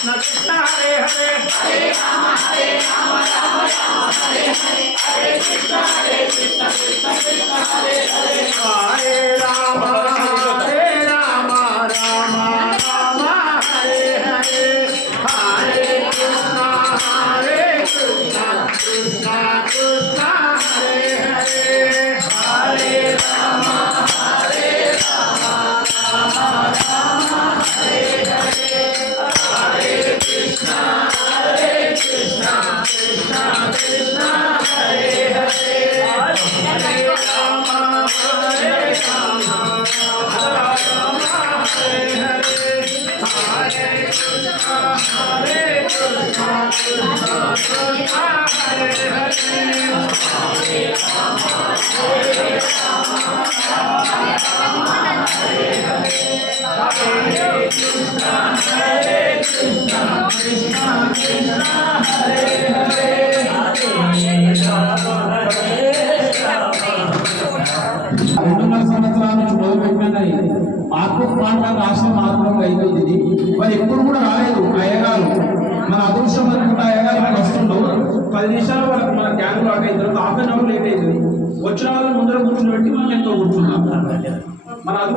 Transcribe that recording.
कृष्ण कृष्ण हरे हरे हरे राम राम राम हरे हरे हरे कृष्ण कृष्ण कृष्ण हरे हरे हरे राम राम राम हरे हरे हरे कृष्ण कृष्ण कृष्ण हरे हरे हरे राम राम राम हरे हरे हरे कृष्ण कृष्ण कृष्ण हरे हरे हरे राम हरे हरे हरे कृष्ण हरे సంవత్సరాల నుంచి మొదలుపెట్టినది మార్పుకు మాట రాష్ట్రం మాత్రం అయిపోయింది. మరి ఎప్పుడు కూడా రాలేదు అయ్యగారు. మన అదృష్టం అనుకుంటే అయ్యగారు వస్తుండో 10 నిమిషాల వరకు మన క్యాంప్ లాట్ అయిన తర్వాత హాఫ్ అన్ అవర్ లేట్ అవుతుంది. వచ్చిన వాళ్ళు ముందర కూర్చోబెట్టి మనం ఎంతో కూర్చున్నాం. మన అదృష్టం